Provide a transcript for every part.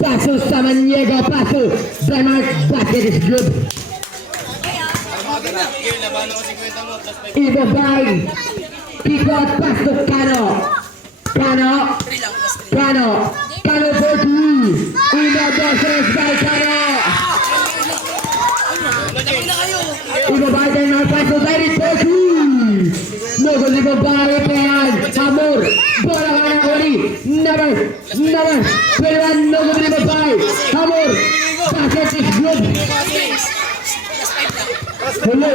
Paso Samaniego, paso. Denmark, basket is good. Ibabay. Kikot, paso Kano. Kano for two. Una, dos, tres, by Kano. Ibabay Denmark, paso David for two. Nogol ibabay, Pehan. Amor. Bola ka na uli. Never. Pehan, nogol ibabay. Amor. Basket is good. Hello.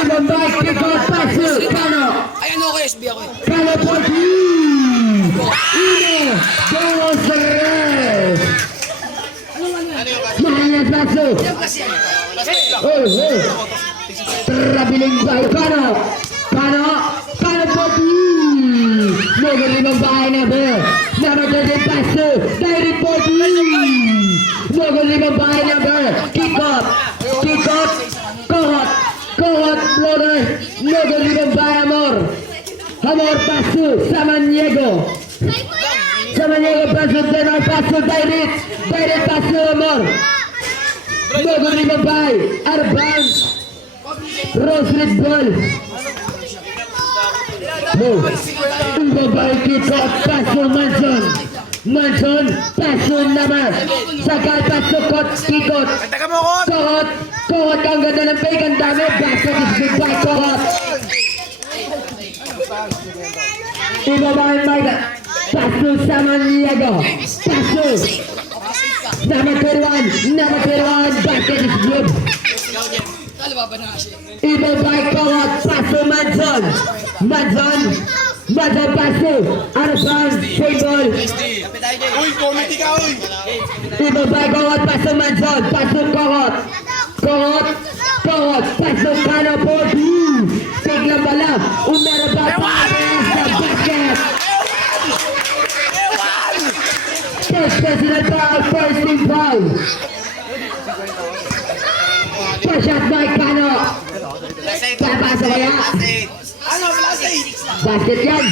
Ibabay, kikot, paso. Kano. Ayan ako, SB ako eh. Kano for two. Uno, dos, tres. Mahal paso. Trabiling by Kano for two. Nogol ibabay na ba? Number 13 paso. Direct for two. Nogol ibabay na ba? Kikot. Kohot, brother. Nogol ibabay Amor paso. Samaniego paso. Denmark paso. Direct paso Amor. Nogol ibabay. Arban. Rose red ball. Ibabay kikot. Paso Manson. Paso naman. Sakal paso kikot. Kohot ang ganda ng fake. Ang dami. Basket is good by Kohot. Ibabay Marga. Paso Samaniego. Paso. Number 21. Basket is good. Ibabay Kohot. Paso Manson paso. Arban. Table. Uy, comedy ka, uy! Ibabay Kohot. Paso Manson. Paso Kohot. Paso Kano for two. Biglang bala. Umero ba sa basket. Personal foul. First team foul. First shot by Kano. Papasa kaya. Ano, lasay? Basket yan.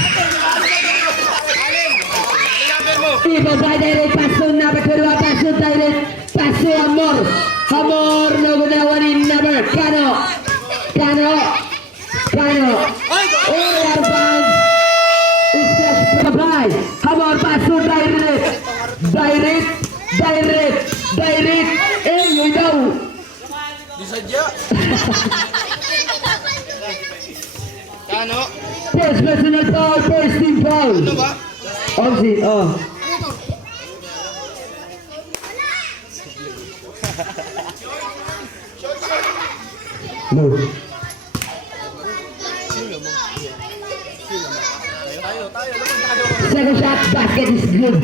Ibabay direct. Paso number 21. Paso direct. Paso Amor. Nagunawanin number. Kano. Arban. Splash Babay. Amor paso direct. Yun daw. Di sadya. Kano? First personal foul. First team foul. Ano ba? Obviously, No. Second shot, basket is good.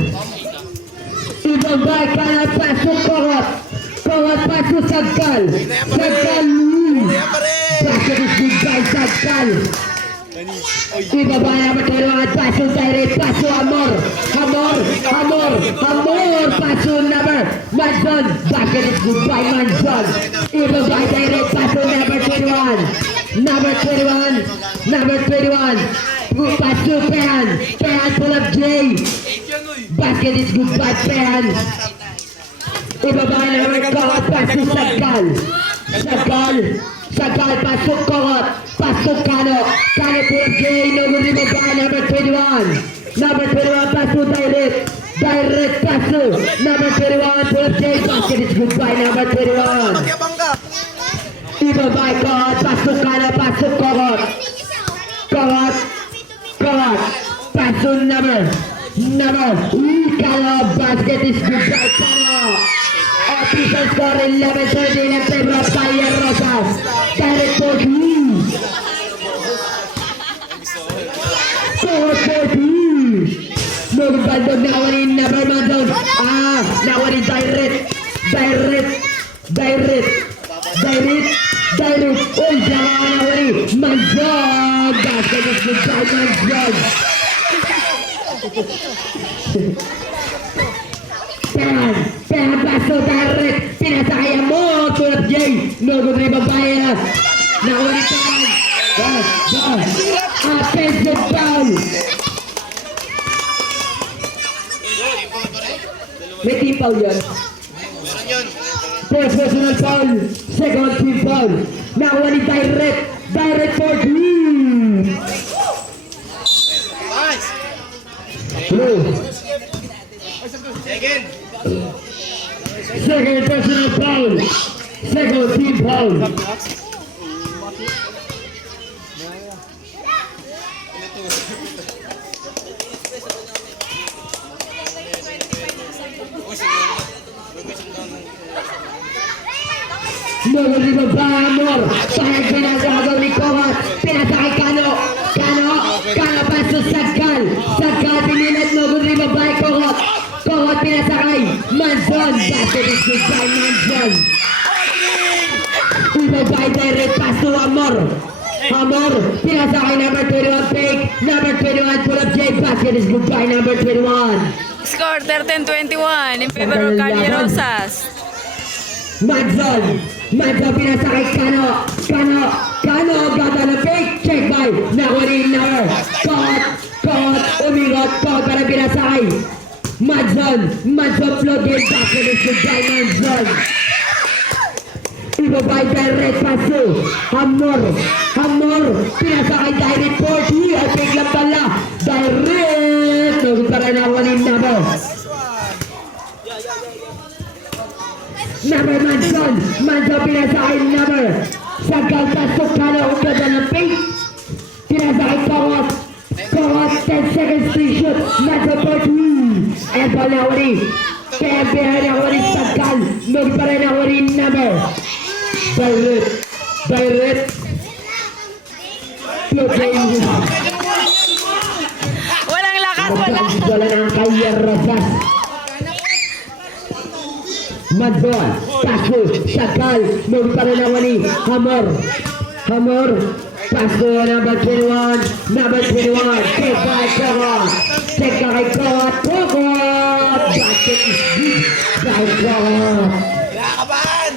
Ibabay Kano paso Kohot paso Sagkal. Basket is good by Sagkal. Ibabay number 21. Paso direct. Paso Amor paso number Manson. Basket is good by Manson. Ibabay direct. Paso number 21. Paso Pehan pull up J. Basket is good by Pehan. Ibabay number Kohot. Paso Sagkal paso Kohot. Paso Kano pull up J. Nogol ibabay number 21. Paso direct paso. Number 21 pull up J. Basket is good by number 21. Magyabang ka! Ibabay Kohot. Paso Kano paso Kohot. Paso number. Kano. Basket is good by Kano. Official score 11-13 in favor of Taller Rosas. Direct for two. Kohot for two. Nagpaldog na awanin number Manson. Nawanin direct. Uy, diyan ka nawanin. Manson. Basket is good by Manson. Pehan paso direct. Pinasakaya mo. Tulad J. Nogol ibabay na. Nawanin Pehan. Offensive foul. May team foul yan. Meron yun. First personal foul, second team foul. Nakuha ni direct for three. Nice. Blue. Second. Second personal foul, second team foul. Nugod ni Amor, pahit pinasagaw ni Kohat, pinasakay Kano paso Sagkal, pinilit Nugod ni babae Kohat pinasakay, Manzon, basket is good by Manzon. Ibabay direct pass to Amor, pinasakay number 21 Pig, number 21 pull up J, basket is good by number 21. Score 13-21 in favor of Calle Rosas. Manzon pinasakay Kano, gata na fake, check by, nakunin number, Kohat, umigot, para pinasakay, Manzon float game, basket is good by Manzon. Ibabay direct pass to Amor, pinasakay direct 40, ay biglang pala, direct, nagod pa rin nakunin number. Number Manzon pinasakay number. Sagkal pasok Kano, ang ganda ng fake. Pinasakay Kohat, 10 seconds to shoot. Manzon for 3. And ball na uli. Kaya behind na uli Sagkal. Nung pa rin na uli number. Direct. Walang lakas, wala. Wala ng kaya Rosas. Manzon, paso, Sagkal, nung pa rin na uli Amor, paso number 21, take by Kohat, check na kay Kohat, basket is good by Kohat. Lakaban.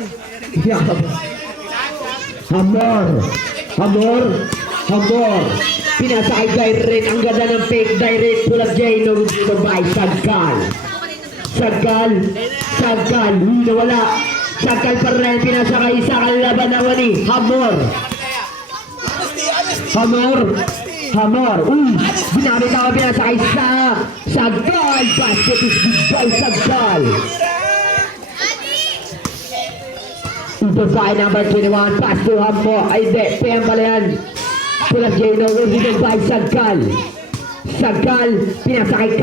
Amor, pinasakay direct, ang ganda ng fake direct, pull up J, nung dito by Sagkal, nawala. Sagkal pa rin, pinasakay sa kalaban na wani. Hamor. Binamit ako pinasakay sa Sagkal. Basket is good by Sagkal. Ito by number 21, pass to Hamor. Ay, de, PM pala yan. Pula Jano, dito by Sagkal, pinasakay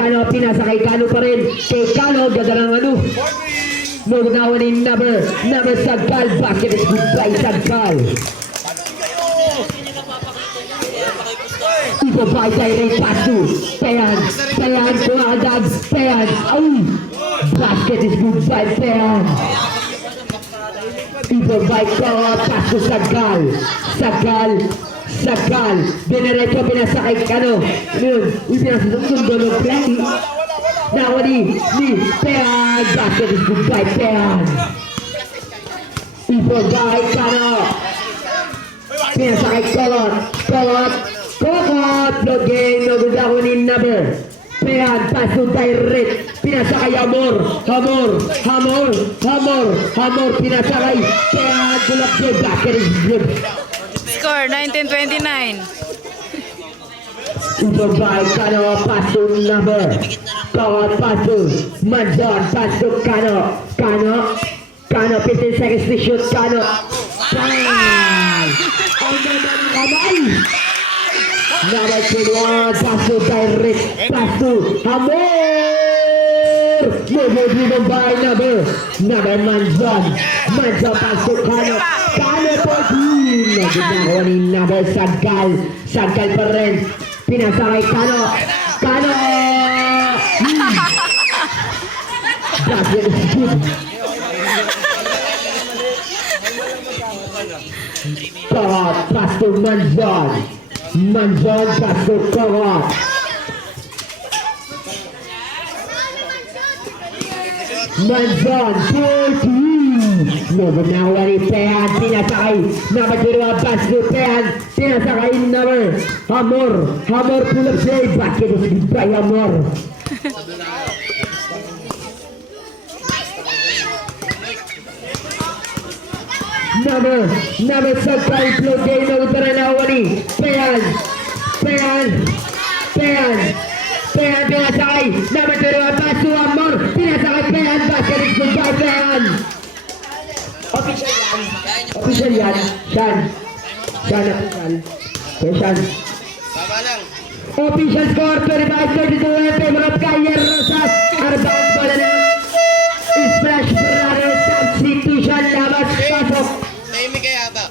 Kano pa rin. Kay Kano, ganda ng ano. Nung nawanin number Sagkal, basket is good by Sagkal. Ito by direct pass to Peyan, kumadag, Peyan, basket is good by Peyan. Ito by Kohat, pass to Sagkal, dinerecho pinasakay Kano. Yun, pinasakay ng play. Nawali ni Peyan, basket is good by Peyan. Ito by Kano. Pinasakay Kohat, no game, no good ako ni number. Peyan, pass to direct, pinasakay Amor, pinasakay Peyan, tulak the basket is good. Score 19-29. Ito by Kano, pass to number. Kohat, pass to Manzon, pass to Kano, 15 seconds to shoot, Kano. Bang! Ang ganda ng kamay! Number 21, pass to direct, pass to Amor! Move by number Manzon, pass to Kano, for team! Nagagawa ni number Sagkal pa rin, pinasakay Kano! Basket is good! Kohat, pass to Manzon, pass to Kohat. Manzon, 14. Number now, Peyan, pinasakay. Number 21, pass to Peyan, pinasakay number Amor, pull up save, basket is good by Amor. Number Sakal Plugay na utara na wali. Pean pinasakay. Number 2 Pasu Amor. Pinasakay Pean. Basket is good by Pean. Official yan. Shan official. Okay, Shan. Tama lang. Official score 25-32 in favor of Calle Rosas. Arbaan bola ng Splash Brothers substitution labas pasok. Tahimik kaya ata.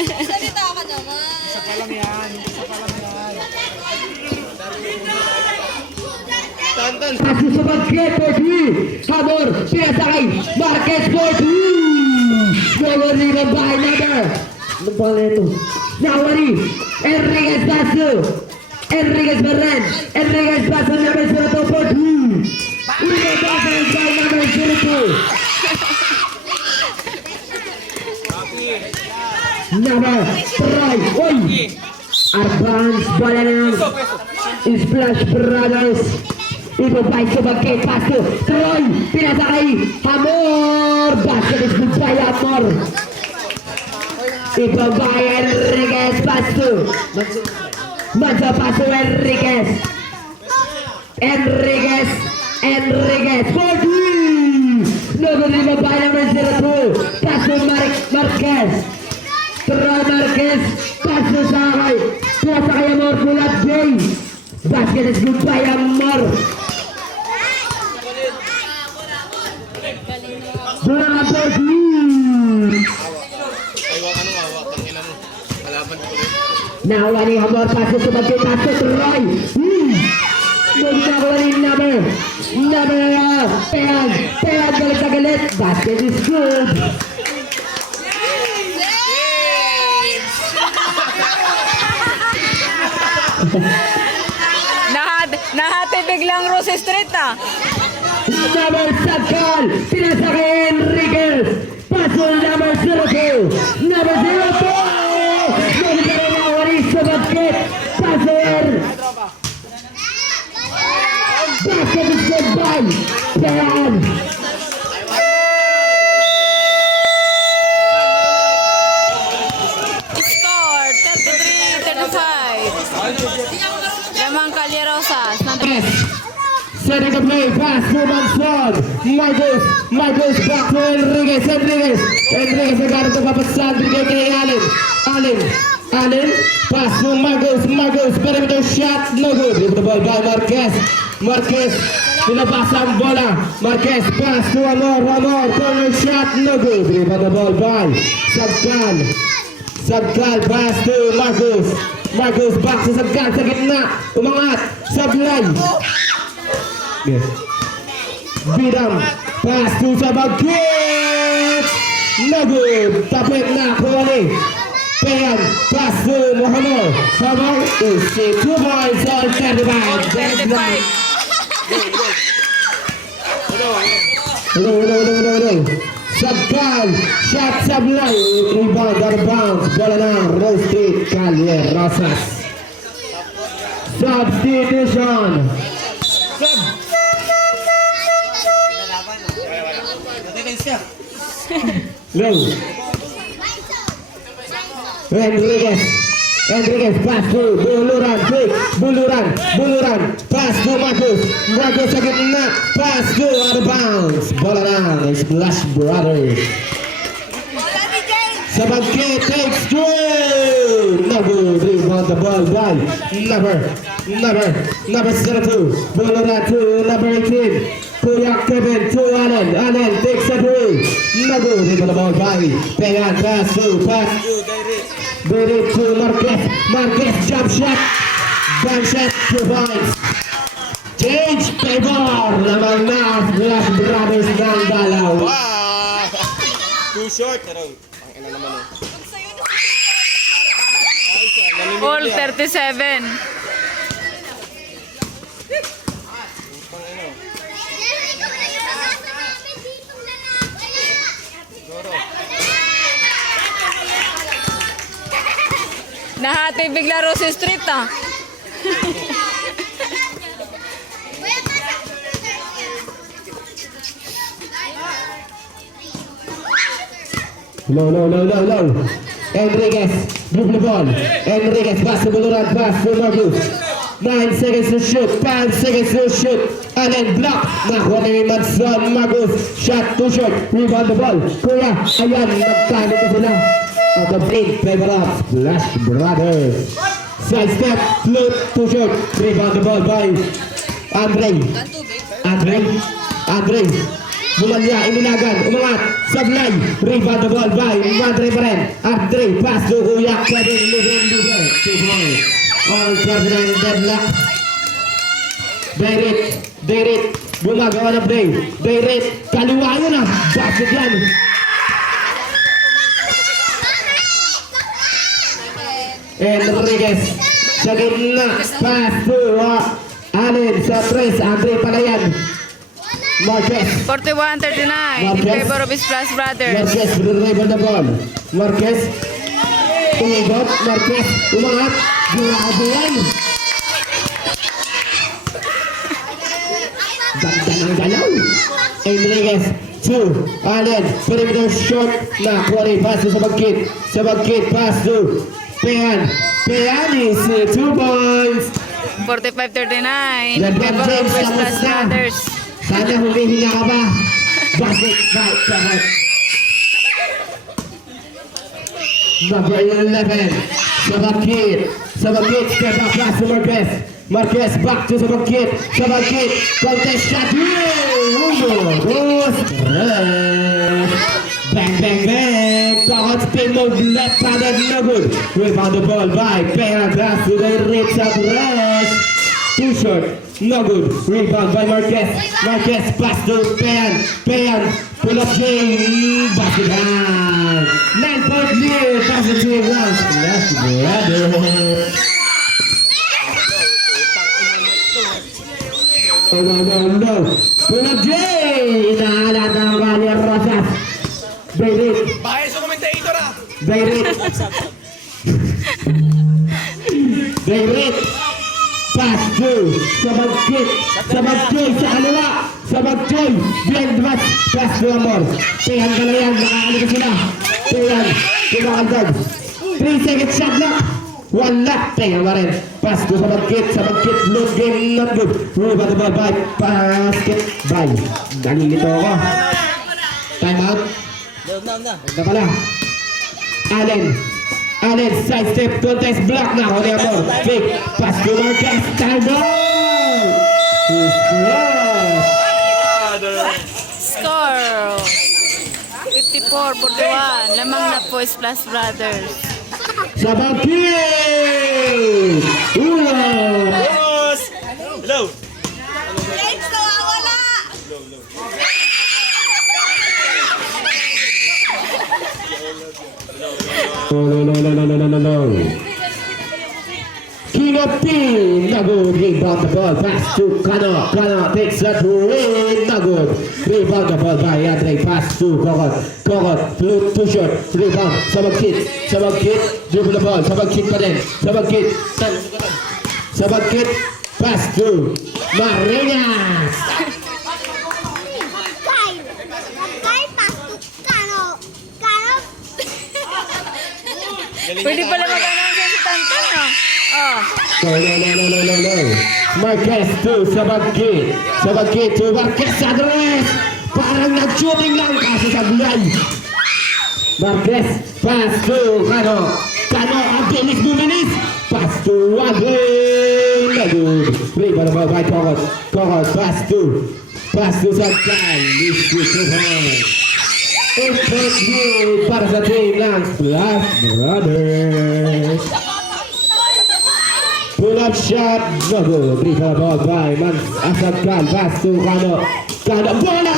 Salita ka naman. Tantan. Pasu sa bagket for 3. Hamor, pinasakay. Marquez for 2. Nagawin ng bahay number. Ano pa nga ito? Nawari. Enriquez Pasu. Enriquez Ferran. Enriquez Pasu number 02 for 2. Ulitin Pasu ng bahay number 02. Number 3. Oy! Advance bola ng Splash Brothers. Ibabay sa bagket. Pasu. Troy. Pinasakay. Hamor. Basket is good by Hamor. Ibabay Enriquez Pasu. Mansa Pasu Enriquez. Enriquez 4-3. Nagawin ibabay number 02. Pasu Marquez. Troy Marquez. Pasu sakay. Pinasakay Amor Kulat J. Basket is good by Amor. Bola na 4-3. Ay, wak ano nga, wak. Tangina mo. Kalaban ko rin. Nakuha ni Hamor Pasu sa bagket. Pasu Troy. Nakuha ni number Pean galit na galit. Basket is good. Nahati biglang Rose Street ah. Number Sakal, pinasakay Enriquez. Paso number 02. Number 02. Nagkaroon na wali sa basket. Paso Basket is good by Pean. Score 33-35. Lamang Calle Rosas. Yes. Setting the play, pass to Manson. Marcos back to Enriquez. Enriquez agarra to papasan kay Allen. Pass to Marcos. Perimeter shot, no good. Give the ball by Marquez. Pinapasa ang bola. Marquez, pass to Amor. Corner shot, no good. Give the ball by Sabcal, pass to Marcos back sa Sabcal sa gitna. Umangat. Sablay. Bidam, pass to Sabagkit. No good. Tapit na Kuwani. Pean, pass to Mohammed. Sabag is 2 points on 35. 35. Hello. Sabcal, shot Sablay. Rebound, out of bounds. Bola na, Rose State, Calle Rosas. Substitution. Low. Enriquez pass to Buluran, pass to Marcos sa gitna, pass to out of bounds. Bola na, Splash Brothers. Sabagkit takes two. No good. Rebound the ball by number 02. Buluran to number 18. Kuya Kevin to Allen takes a three. No good. Rebound the ball by Pean. Pass Derek to Marquez jump shot. Bank shot 2 points. Change favor. Lamang na Splash Brothers ng dalaw. Wow! Too short. Ang ina naman oh. All 37. Nahati bigla Rose Street ah. Low. Enriquez, dribble the ball. Enriquez, pass the ball around, pass to Marcus. 9 seconds to shoot, 5 seconds to shoot. And then block. Nakuha ni Madson Marcus. Shot to shot. Rebound the ball. Kuya, ayan, nagkano ko sila. Out of play, favor of Splash Brothers. Side step, flip to shot. Rebound the ball by Andre. Bumalya, inilagan, umangat, sablay. Rebound the ball by Andre pa rin. Andre, pass to Kuya, Kevin Luven. 2 points. All Ferdinand deadlock. Dairit, gumagawa ng play. Dairit, kaliwa yun ah. Basket yan. Enriquez, sa gitna, pass to Allen sa tres, Andre pala yan. Marquez 41-39 in favor of Splash Brothers. Marquez, dribble the ball. Marquez, umigot, Marquez, umangat, grabe yan. Ganda ng galaw. Enriquez, 2, Allen, perimeter shot, nakuha rin, pass to sa bagkit, pass to Pean is 2 points. 45-39 in LeBron favor of James, Splash kamusta? Brothers. Sana humihinga ka ba? Basket, right. Number 11, Sabagkit, step back pass to Marquez, back to Sabagkit, contest shot, bang, Kahot spin move, left-handed, no good. Rebound the ball by Pean, pass to the right side, rest. 2 shot, no good. Rebound by Marquez, pass to Pean, pull up Jane, basket down. 9-point lead, positive round, Splash Brothers. No. Pull up Jane, inaalat ang Valia Rosas. Dairit, Bahay sa commentator ah! Dairit, pass to Sabagkit sa kaliwa, Sabagkit, blend match, pass to Amor. Pean ka na yan, nakakaliga sila. Pean, kumakantag. 3 seconds shot na. Wala, Pean na rin. Pass to Sabagkit, load game, not good. Rebound the ball by basket by. Nalilito ako. Time out. Ito pala. Allen, side step, contest, block na. Huli ako. Fake, pass to Marquez. Time out! Score 54-41. Lamang na po Splash Brothers. Sabagkit! Hello! James, nawawala! No. King of Team, no good. Rebound the ball, pass to Cano takes that win, no good. Rebound the ball by Andre, pass to Kokot, flip to shot, rebound, Sabagkit, dribble the ball, Sabagkit pa din, Sabagkit, pass to Marinas. Kay pasok Kano. Pwede pala mag-announce si Tantan, no? Oh. No. Marquez to Sabagkit to Marquez sa address. Parang nag-shooting lang kasi sablay. Marquez, pass to Cano, ang bilis bumilis. Pass to Wagner. Nagod. Rebound ball by Kokot, pass to Santan. Listed to home. Impact lead para sa team ng Splash Brothers. Pull up shot, no good. Rebound ball by Asad Khan, pass to Cano, bola!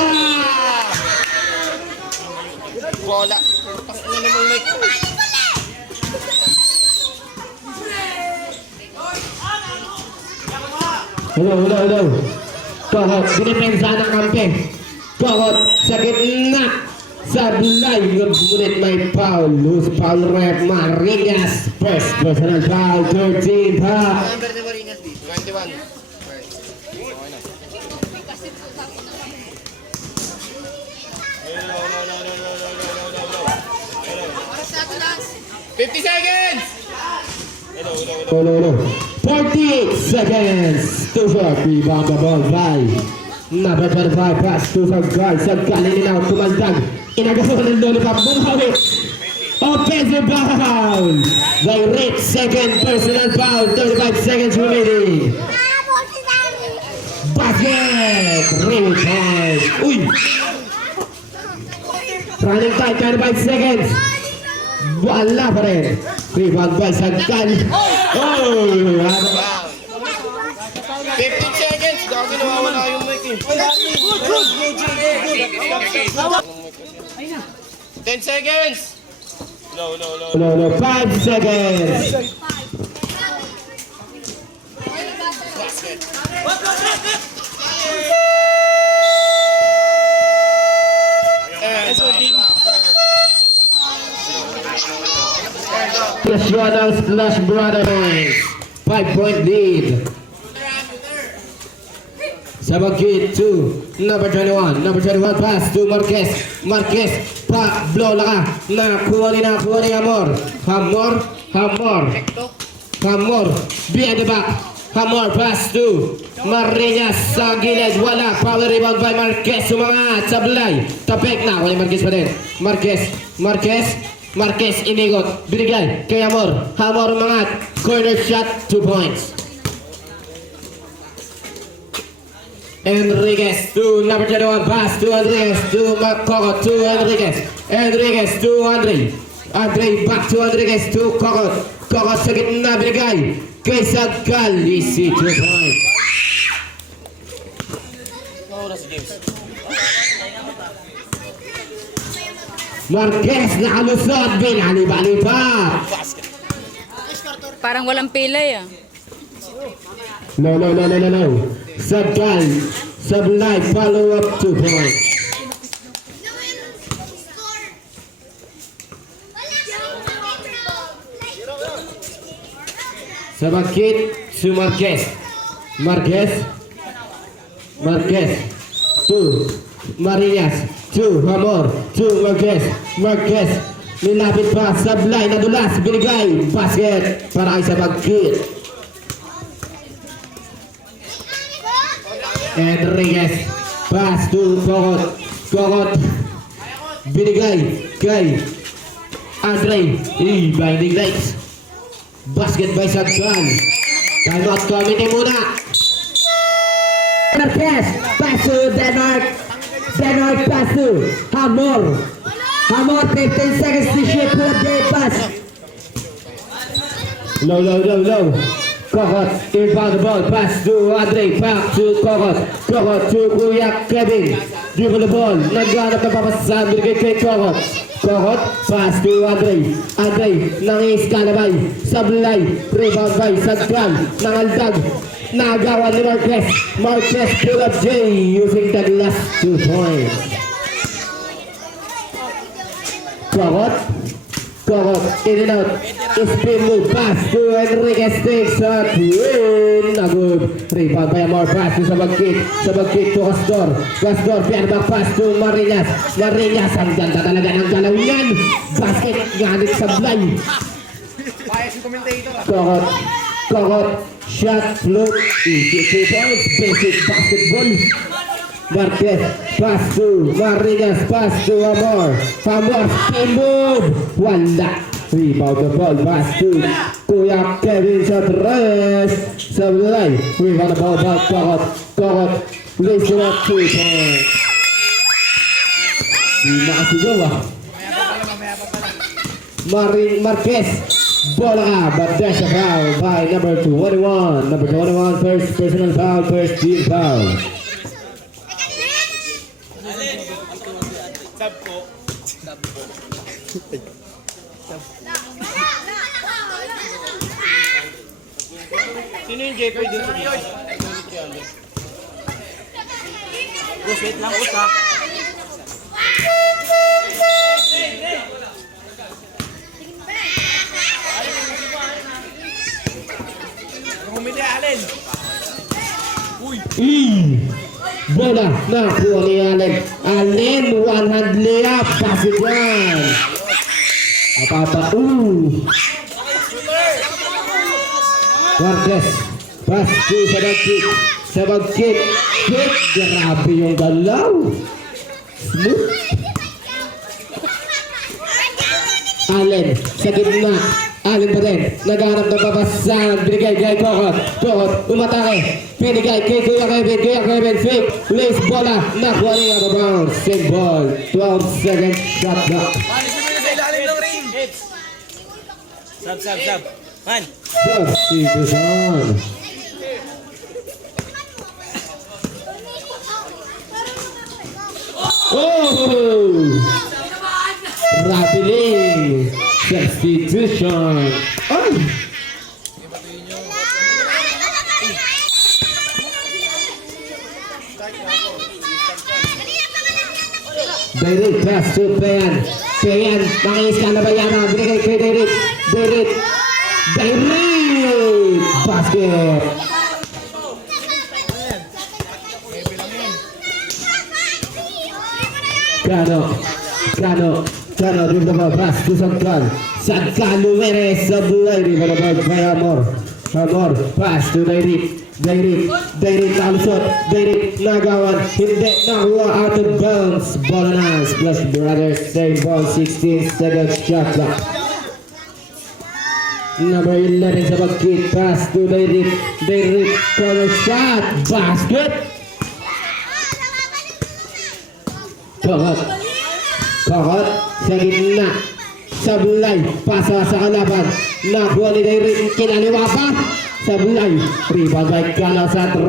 Bola! Tangina mo like. Hello. Kokot, dinipensa ng kampe. Kokot, sa gitna. Sablay, ngunit may foul. Loose foul rep, Marinas. First personal foul, 13 pa. 21. 50 seconds! No. 48 seconds. Too short. Rebound the ball by number 25. Pass to Sagkal. Sagkal in and out. Tumaldag. Inagawa ng lollipop. Bumawi. Offensive foul. By Rick. Second personal foul. 35 seconds remaining. Basket. Rebound. Uy. Running time. 25 seconds. Wala pa rin. Rebound by Sagkal. Oh! 15 seconds! Gagi nawawala yung mic eh. 10 seconds! No. 5 seconds. Splash Brothers. 5-point lead. Sabagit to number 21. Number 21 pass to Marquez. Marquez pa blow laka. Nakuha ni Amor. Hamor. Behind the back. Hamor pass to Marinas sa gilid. Wala. Power rebound by Marquez. Sumangat. Sablay. Tapek na. Wala Marquez pa din. Marquez inigot. Binigay kay Hamor. Hamor umangat. Corner shot. 2 points. Enriquez to number 21 pass to Enriquez to Kokot to Enriquez to Andre back to Enriquez to Kokot sa gitna binigay kay Sagkal. Easy 2 points. Marquez nakalusot. Binali-bali pa. Parang walang pilay ah. No. Sagkal. Sablay. Follow up 2 points. Sabagit to Marquez. Marquez. To Marinas. To Hamor. To Marquez. Nilapit pa. Sablay. Nadulas. Binigay. Basket. Para kay Sabagit. Enriquez pass to Kokot binigay kay Andre. Binding legs. Basket by Sagkal. Time out committee muna. Marquez pass to Denmark pass to Hamor 15 seconds to shoot. Pull up the pass. Low. Kokot, inbound the ball, pass to Andre, back to Kokot to Kuya Kevin, dribble the ball, naghanap na papasasan, binigay kay Kokot, pass to Andre, nangiskalabay, sablay, rebound by Sagkal, nangaldag, nagawa ni Marquez pull up J, using the last 2 points. Kokot, in and out, spin move, pass to Enriquez, takes a win, a good rebound by Amor, pass to Sabagit to Castor, piano back pass to Marinas, ang ganda talaga ng galaw yan, basket, ganit Sablay. Kokot, shot, float, easy 2 points, basic basketball. Marquez, pass to Marinas, pass to Amor, spin move, wala. Rebound the ball, pass to Kuya Kevin sa tres. Sablay, rebound the ball back, Kokot, listen up 2 points. Di nakasigaw Marquez, bola, but there's a foul by number 21. Number 21, first personal foul, first team foul. Sino yung Jeffrey dun sa dito? Boss, wait lang po sa. Humili Allen. Bola, nakuha ni Allen, one hand layup, basket yan. Apapa. Cortez. Pass to Sabagkit. Sabagkit. Kick. Grabe yung galaw. Smooth. Allen sa gitna. Allen pa din. Naghanap ng papasahan. Binigay kay Kokot. Kokot umatake. Binigay kay Kuya Kevin. Kuya Kevin fake. Lace bola. Nakuha niya out of bounds. Same ball. 12 seconds. Shot clock. Sab. Man. Substitution. Oh! Rapidly. Substitution. Oh! Derek pass to Payan. Payan, nangis ka na ba yan? Binigay kay Derek. Derek. Basket. Cano, dribble the ball, pass to Sangkal. Sangkal Lumeres, sablay, dribble the ball by Amor. Amor, pass to Derek. Derek kalusot. Derek nagawan. Hindi nakuha out of bounds. Ball na. Splash Brothers. Same ball. 16 seconds shot clock. Number 11 sa Sabagkit. Pass to Derek. Derek corner shot. Basket. Kokot sa gitna. Sablay. Pasa sa kalaban. Nakuha ni Derek. Kinaliwa pa. Sablay. Rebound by Cano sa 3.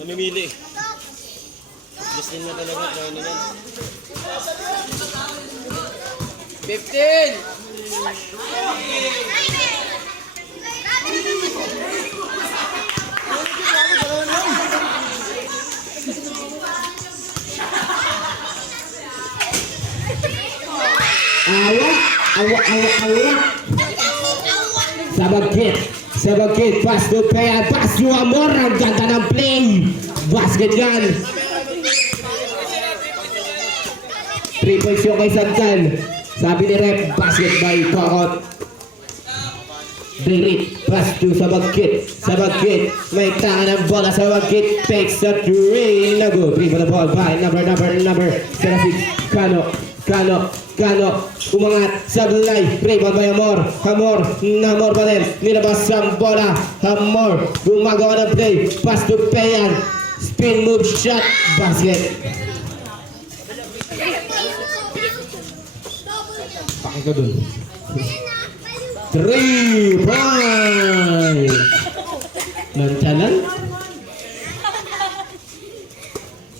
Namimili. Gusto niya talaga. Gawin na yan. 15! Awak. Sabagkit, pass to Payan, pass to Amor, ang ganda ng play. Basket yan. 3 points yung kay Sangkal. Sabi ni Rep, basket by Kokot. Derek, pass to Sabagkit. Sabagkit, may tangan ng bola. Sabagkit takes a 3. Nago, dribble the ball by number 06. Cano, umangat, sablay, rebound by Amor pa din, nilabas ang bola, Amor, gumagawa ng play, pass to Payan, spin move shot, basket. Pakai ko dun. 3 point! Nonchalant.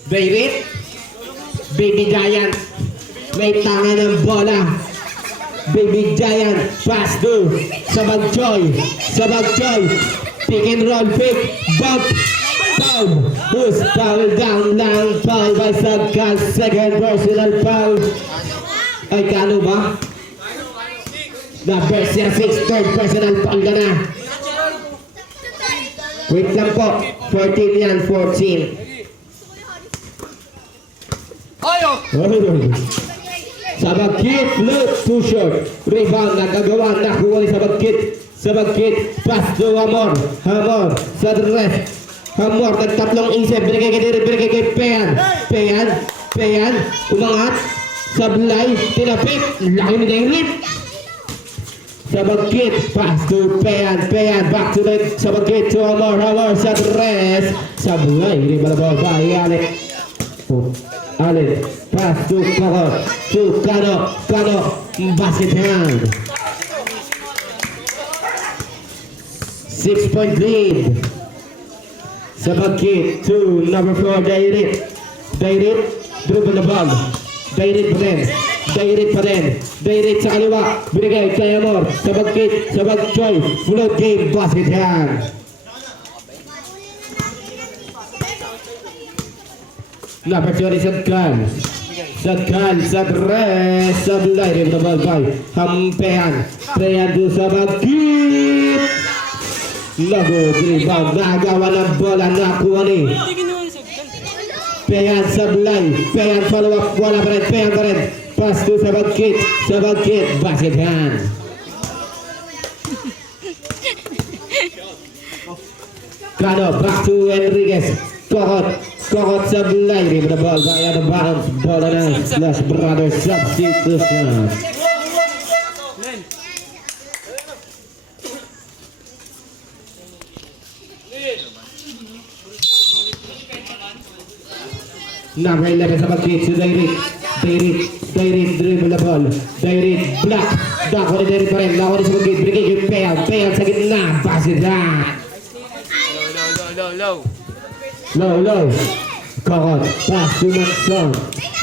Derek, Baby Giant. May tangan ng bola. Baby Giant. Pass to Sabagchoy. Pick and roll pick. Bump. Foul. Who's foul down lang. Foul by Sangkal. Second personal foul. Ay, Cano ba? Number 6. Third personal foul ka na. Wait lang po. 14 yan. 14. Ayo! Sabagkit, look, too short. Rebound, nagagawa, nakuha ni Sabagkit, pass to Amor sa ref. Amor, nagtatlong isip, binigay kay Payan, umangat, sablay, tinapik, laki ni Derek. Sabagkit, pass to Payan, back to Sabagkit, to Amor sa ref. Sablay, rebound ball by Allen, pass to Kokot, to Cano, basket hand. 6-point lead. Sabagkit to number 4, Derek, dribble the ball. Derek pa din. Derek sa kaliwa, binigay kay Amor. Sabagchoy, float game, basket hand. Number 2 is Sangkal. Sagkal, Sabres, Sablay, rin na ball by Hampean. Pean doon sa bagkit. Lago, rebound, nagawa ng bola, nakuha ni Pean Sablay. Pean follow up, wala pa rin, Pean pa rin. Pass doon sa bagkit, basket hand. Kano, back to Enriquez. Kokot Sablay, rin na ball by out of bounds. Bola na, Splash Brothers substitution. Number 11 sa bagkit si Dairit dribble the ball. Dairit block. Dako ni Dairit pa rin. Lako ni sa bagkit. Brigay yung Pean sa gitna. Basket down. Low. Kokot. Pass to Manson.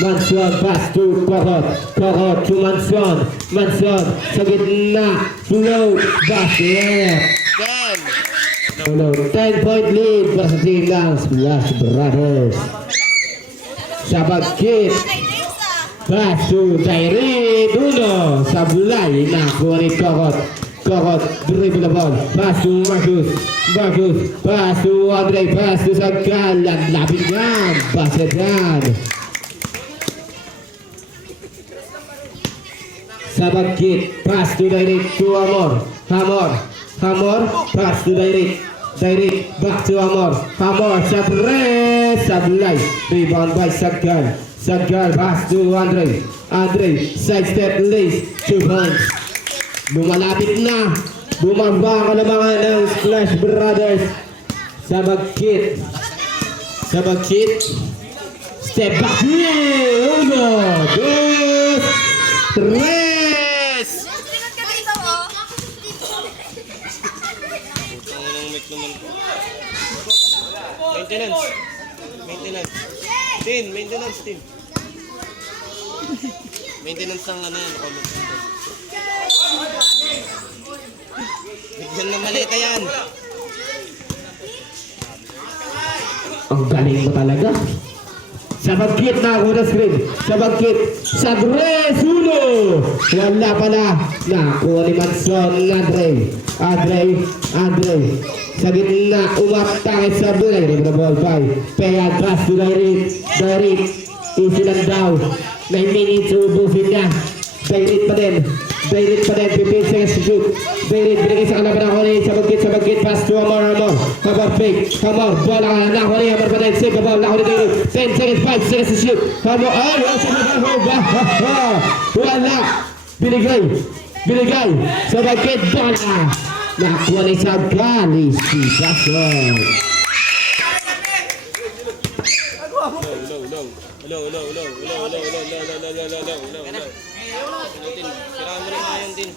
Manson pass to Kokot. Kokot to Manson. Manson sa gitna. Flow. Basket. 10-point lead para sa team ng Splash Brothers. Sa bagkit. Pass to Dairit. Uno. Sablay. Nakuha ni Kokot. Dribble the ball. Pass to Marcus. Pass to Andre. Pass to Sagkal. Lapit yan. Basket yan. Sa bagkit. Pass to Dairit. To Amor. Pass to Dairit. Back to Amor. Sa press. Sablay. Rebound by Sagkal. Pass to Andre. Side step lace. 2 points. Lumalapit na. Bumaba ka naman ng Splash Brothers. Sa bagkit. Step back. 1, 2, 3. Maintenance ng ano yan. Bigyan ng malita yan. Ang galing mo talaga. Sa bagkit na ako na screen. Sa bagkit. Sa Dres. Uno. Wala pala. Nakuha ni Manson. Andre. Sa gitna. Umatake sa bulay. Rin na ball by. Pean pass to Dairit. Easy lang daw. 9 minutes. Ubusin na. Dairit pa din. 15 seconds to shoot. Dairit binigay sa kalaban ako ni sa bagkit. Pass to Amor. Fake. Amor. Bola ka na ako ni Amor pa din. Save the ball. Ako ni Dairit. 10 seconds. 5 seconds to shoot. Amor. Wala. Binigay. Sa bagkit. Bola. Nakuha ni Sagkal. Si Jackson. Low. Sirahan mo na nga yan din.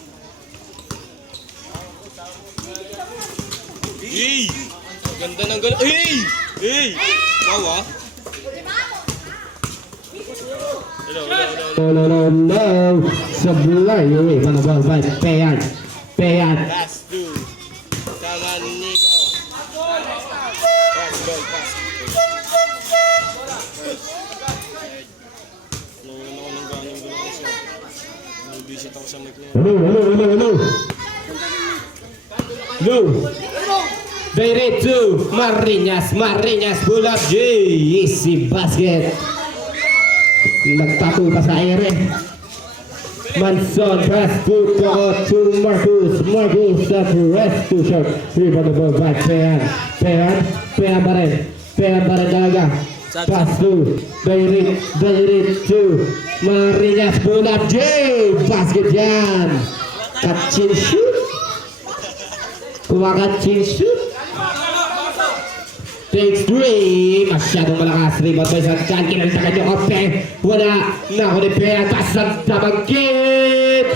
Hey! Ganda ng gala. Hey! Wow ah. No. Sablay. Away from the ball by Pean. Pass to Samanigo. Pass. Visit ako sa mic na yun. Hello. Dairit to Marinas. Pull up J. Easy basket. Nagtato pa sa ere. Manson pass to Kokot to Marcus sa rest to shot. Rebound the ball back. Pean pa rin talaga. Pass to Dairit to Marinas. Pull up J. Basket yan. Kachin shoot. Kumakachin shoot. Takes 3. Masyadong malakas. Rebound by Sagkal. Kinalisakan yung ope. Wala. Nako ni Pean. Pass sa tabagkit.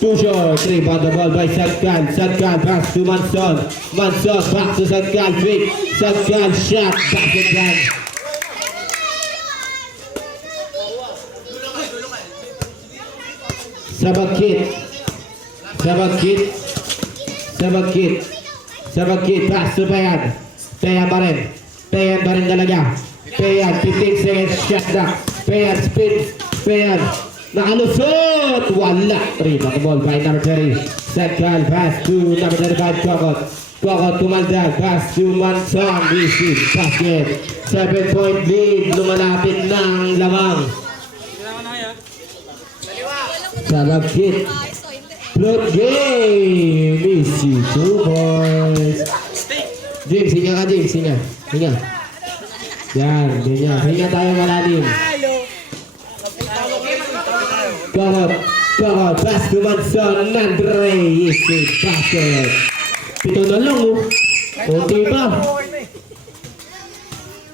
2 shots. Rebound the ball by Sagkal. Pass to Manson. Back to Sagkal. Fake. Sagkal shot. Basket yan. Sa bagkit. Pass to Pean pa rin talaga. 15 seconds shot clock. Pair, spin, pair. Nakalusot! Wala. Rebound the ball by number 30. Second pass to number 35, Kokot. Kokot tumaldag. Pass to Manson. Receive. Basket. 7-point lead. Lumalapit ng lamang. Sarap hit. Float game. Easy. 2 points. James, hinga ka James. Hinga. Hinga. Yan. Ganyan. Hinga tayo malalim. Kokot. Kokot. Pass to Manson. Andre. Easy. Basket. Pito na lang oh. Kunti pa.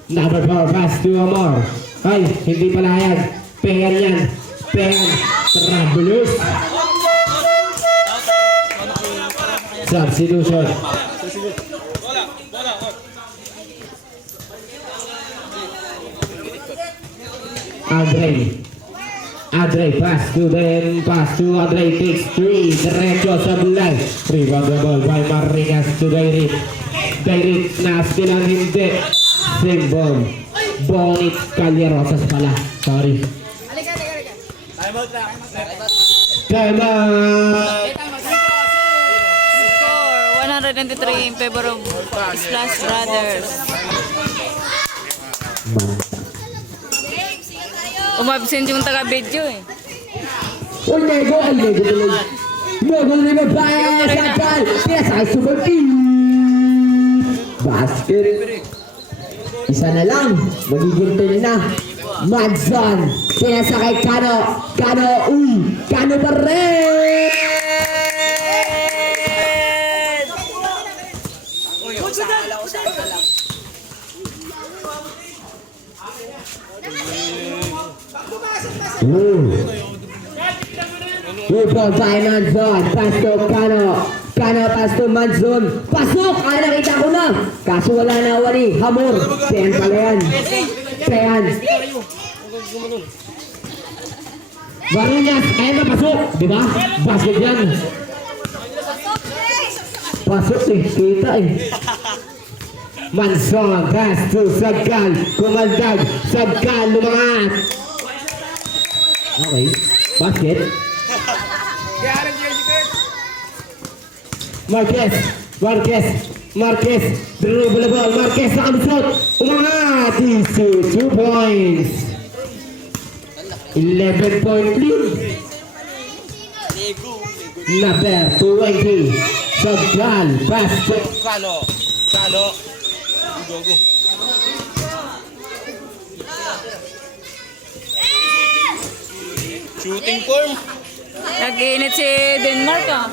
Number 4. Pass to Amor. Ay, hindi pala yan. Pengan yan. Pengan. Travelers. Substitution. Andre pass to them, pass to Andre, takes 3, diretso sa bulay. Rebound the ball by Marinas to Dairit. Dairit na stilang hindi. Same ball. Bonit Calierosas pala. Sorry. Time out. Score 193 in favor of Splash Brothers. Umabsent yung taga-video eh. Uy, nego tuloy. Nego na ba? Sakal. Pinasakay super team. Basket. Isa na lang. Magiging tuloy na. Madson. Pinasakay Kano. Kano. Uy. Kano pa rin. Ball by Manzon, pass to Kano. Kano pass to Manzon. Pasok! Ay, nakita ko na. Kaso wala na wali. Hamor. Peyan pala yan. Peyan. Marinas. Ay, napasok. Diba? Basket yan. Pasok eh. Kita eh. Manzon, pass to Sagkal. Kumaldag. Sagkal, lumangat. Okay. Basket. Marquez, dribble the ball, Marquez nakalusot, umangat, 2 points, 11-point lead, number 20, Sagkal, pass to Kano. Gogo. Shooting form. Nag-iinit si Denmark ah.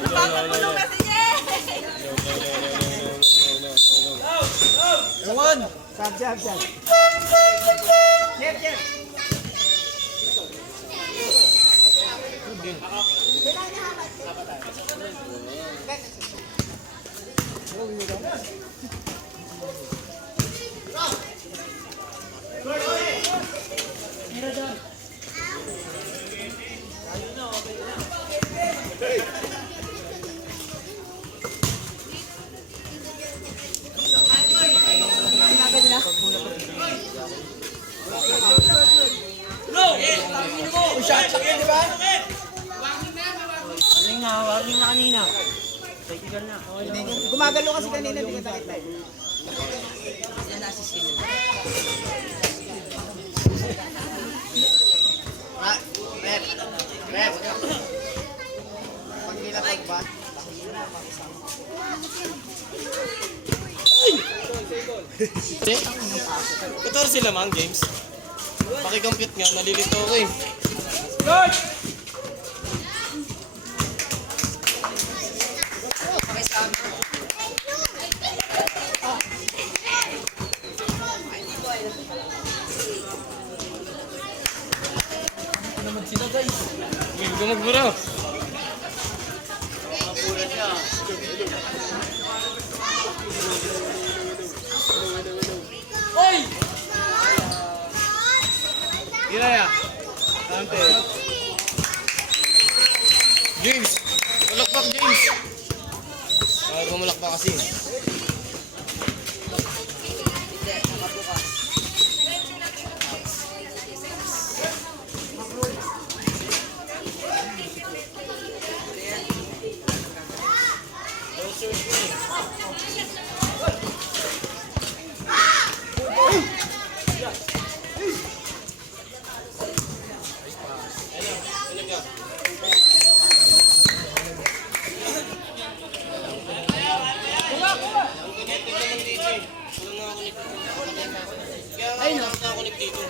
Warning na kanina. Technical na. Gumagalo kasi kanina, hindi kita kita. Yan na assist nila. Rep. Pag nilapag ba? 14 lamang games. Pakikompute nga, nalilito ako eh. Hindi ko magbura. Gilaya. Ante. James. Malakpak James. Ay, malakpak kasi. Kaya nga, nakakonik dito.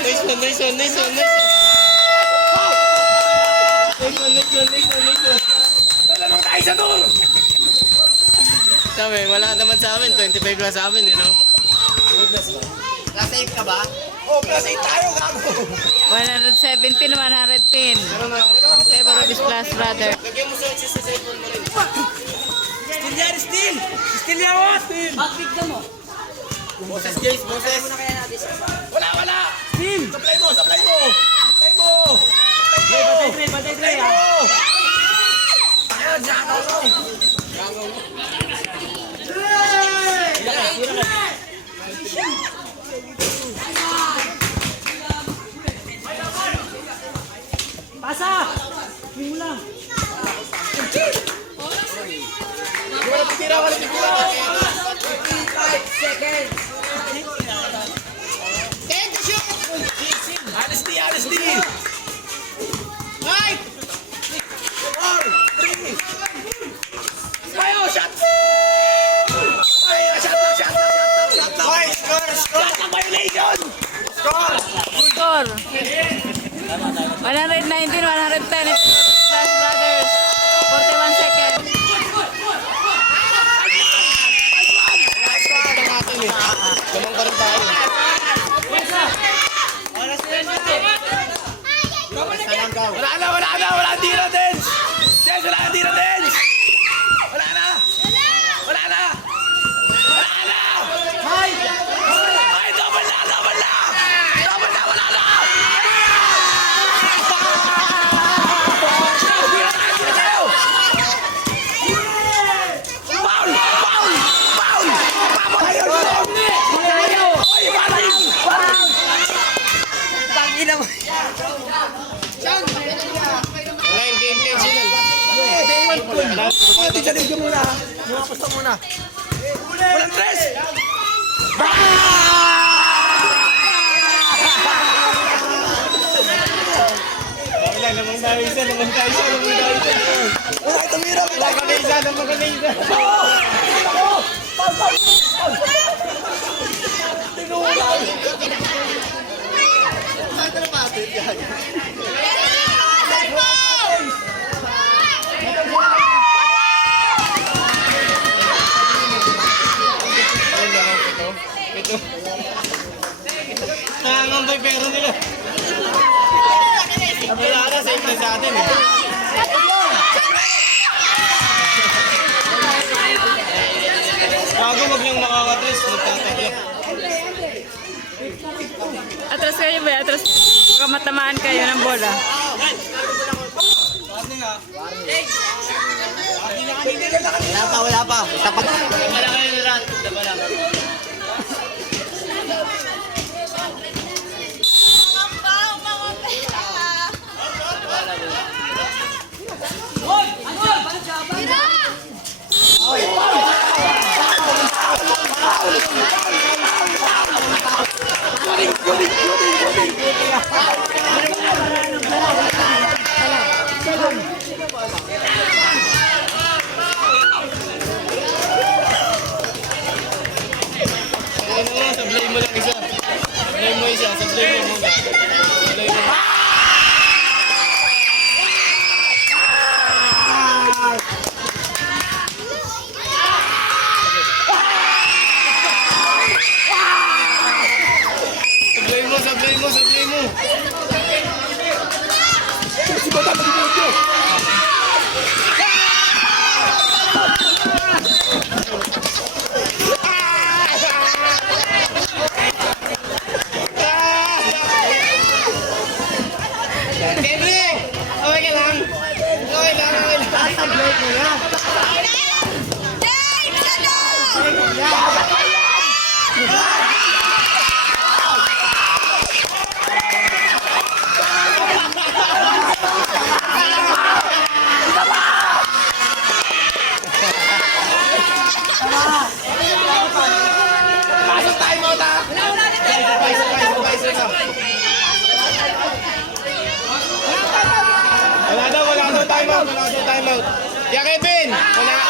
Nice one, nice one, nice one, nice one. Talamang tayo sa tour! Sabi, wala naman sa amin. 25 lang sa amin, you know? Class 8 ka ba? Oh, class 8 tayo, gago! 117, 110. Favor of his class brother. Lagyan mo sa cellphone mo rin. Still yan, still! Still yan, still! Boses, Jace, boses. Wala! Still! Supply mo! Supply mo! Bantay 3, ha? Ayan, jagaw mo! Pasa! Swing mo lang! Wala pitira! Honesty! Right! 4, 3! Ayo, shot! Ayo, shot lang! Hoy, score! Shot lang violation! Score! Score. 119, 110. Class brothers. 41 seconds. Gamang pa rin tayo. Wala tira dance! Yes, wala tira dance! Wala na! Hay! Double na! Wala na! Tira tayo! Foul! Oy, foul! Tangina mo! Wala yung game sila. Ito dyan, ito muna. Mukapasta muna. Walang tres! Wala namang tayo isa. Wala ito mira! Wala kami isa. Ito. Nangangambay pera nila. Wala na, safe na sa atin eh. Bago wag niyong makakatres, magtatagyak. Atras kayo ba? Atras. Baka matamaan kayo ng bola. Wala pa. Tapat. Wala kayo nirat. Daba lang. Sablay mo lang isa. Sablay mo isa. Sablay mo muna. Sablay mo. Sablay mo. Wala ka daw time out. Kaya Kevin, wala.